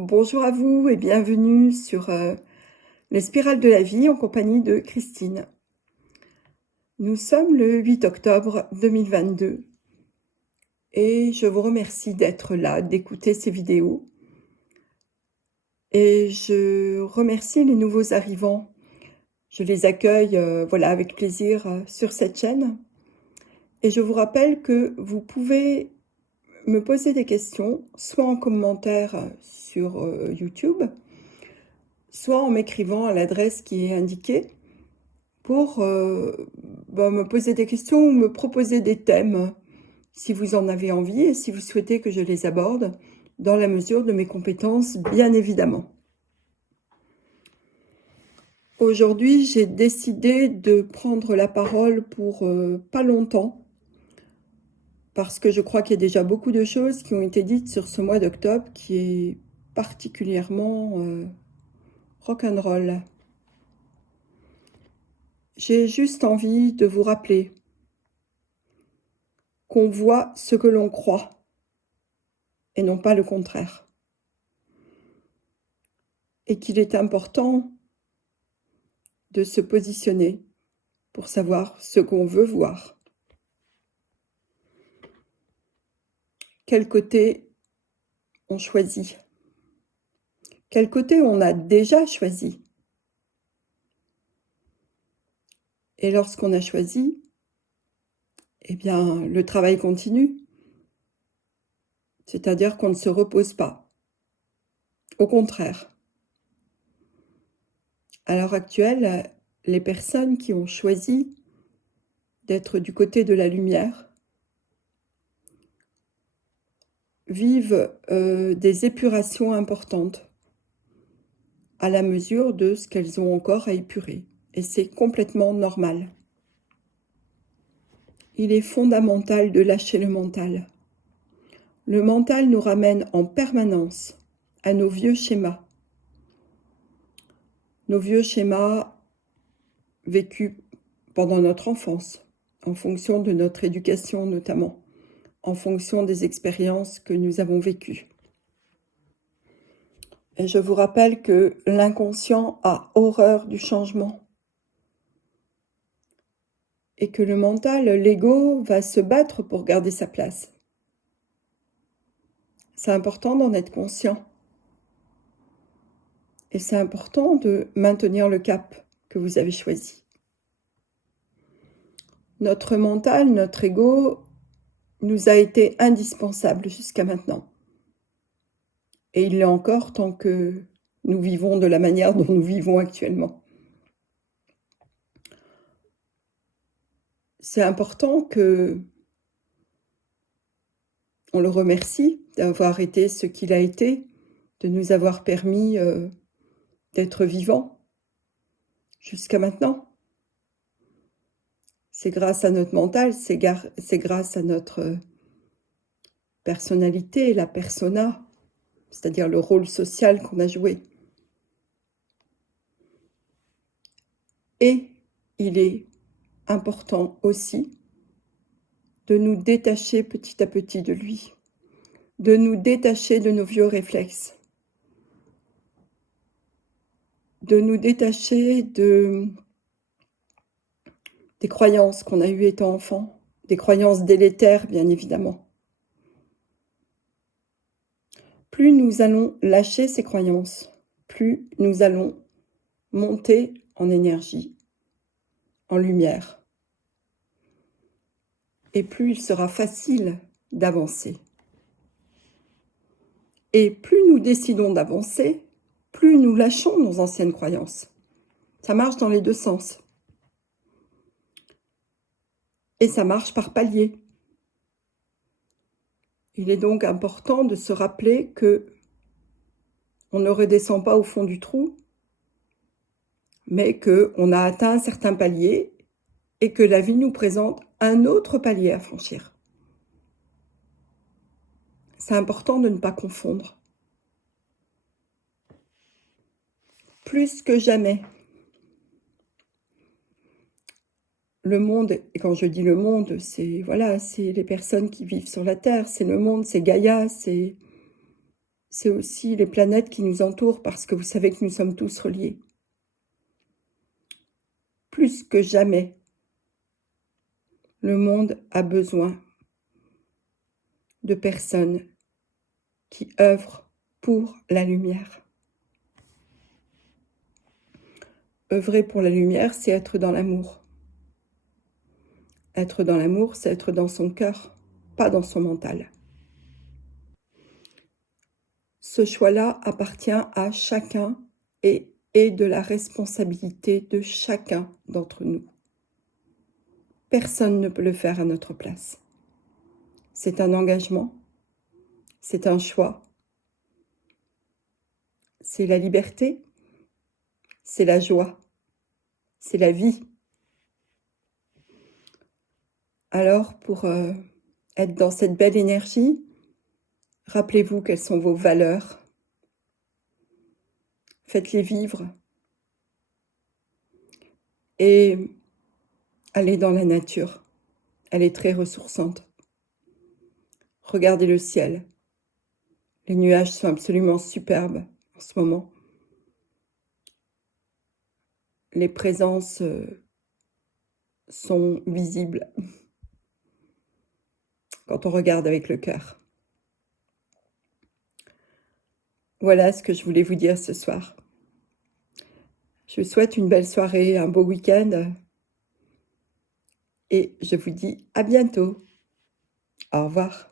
Bonjour à vous et bienvenue sur les spirales de la vie en compagnie de Christine. Nous sommes le 8 octobre 2022 et je vous remercie d'être là, d'écouter ces vidéos. Et je remercie les nouveaux arrivants. Je les accueille avec plaisir sur cette chaîne. Et je vous rappelle que vous pouvez me poser des questions, soit en commentaire sur YouTube, soit en m'écrivant à l'adresse qui est indiquée pour me poser des questions ou me proposer des thèmes si vous en avez envie et si vous souhaitez que je les aborde dans la mesure de mes compétences, bien évidemment. Aujourd'hui, j'ai décidé de prendre la parole pour pas longtemps parce que je crois qu'il y a déjà beaucoup de choses qui ont été dites sur ce mois d'octobre qui est particulièrement rock'n'roll. J'ai juste envie de vous rappeler qu'on voit ce que l'on croit et non pas le contraire. Et qu'il est important de se positionner pour savoir ce qu'on veut voir. Quel côté on choisit? Quel côté on a déjà choisi? Et lorsqu'on a choisi, eh bien, le travail continue. C'est-à-dire qu'on ne se repose pas. Au contraire. À l'heure actuelle, les personnes qui ont choisi d'être du côté de la lumière vivent des épurations importantes à la mesure de ce qu'elles ont encore à épurer. Et c'est complètement normal. Il est fondamental de lâcher le mental. Le mental nous ramène en permanence à nos vieux schémas. Nos vieux schémas vécus pendant notre enfance, en fonction de notre éducation notamment, en fonction des expériences que nous avons vécues. Et je vous rappelle que l'inconscient a horreur du changement. Et que le mental, l'ego, va se battre pour garder sa place. C'est important d'en être conscient. Et c'est important de maintenir le cap que vous avez choisi. Notre mental, notre ego, nous a été indispensable jusqu'à maintenant. Et il l'est encore tant que nous vivons de la manière dont nous vivons actuellement. C'est important que on le remercie d'avoir été ce qu'il a été, de nous avoir permis d'être vivants jusqu'à maintenant. C'est grâce à notre mental, c'est grâce à notre personnalité, la persona, c'est-à-dire le rôle social qu'on a joué. Et il est important aussi de nous détacher petit à petit de lui, de nous détacher de nos vieux réflexes, de nous détacher des croyances qu'on a eues étant enfant, des croyances délétères bien évidemment. Plus nous allons lâcher ces croyances, plus nous allons monter en énergie, en lumière. Et plus il sera facile d'avancer. Et plus nous décidons d'avancer, plus nous lâchons nos anciennes croyances. Ça marche dans les deux sens. Et ça marche par paliers. Il est donc important de se rappeler que on ne redescend pas au fond du trou, mais qu'on a atteint un certain palier et que la vie nous présente un autre palier à franchir. C'est important de ne pas confondre. Plus que jamais, le monde, et quand je dis le monde, c'est les personnes qui vivent sur la Terre, c'est le monde, c'est Gaïa, c'est c'est aussi les planètes qui nous entourent parce que vous savez que nous sommes tous reliés. Plus que jamais, le monde a besoin de personnes qui œuvrent pour la lumière. Œuvrer pour la lumière, c'est être dans l'amour. Être dans l'amour, c'est être dans son cœur, pas dans son mental. Ce choix-là appartient à chacun et est de la responsabilité de chacun d'entre nous. Personne ne peut le faire à notre place. C'est un engagement, c'est un choix, c'est la liberté, c'est la joie, c'est la vie. Alors, pour être dans cette belle énergie, rappelez-vous quelles sont vos valeurs. Faites-les vivre. Et allez dans la nature. Elle est très ressourçante. Regardez le ciel. Les nuages sont absolument superbes en ce moment. Les présences sont visibles quand on regarde avec le cœur. Voilà ce que je voulais vous dire ce soir. Je vous souhaite une belle soirée, un beau week-end et je vous dis à bientôt. Au revoir.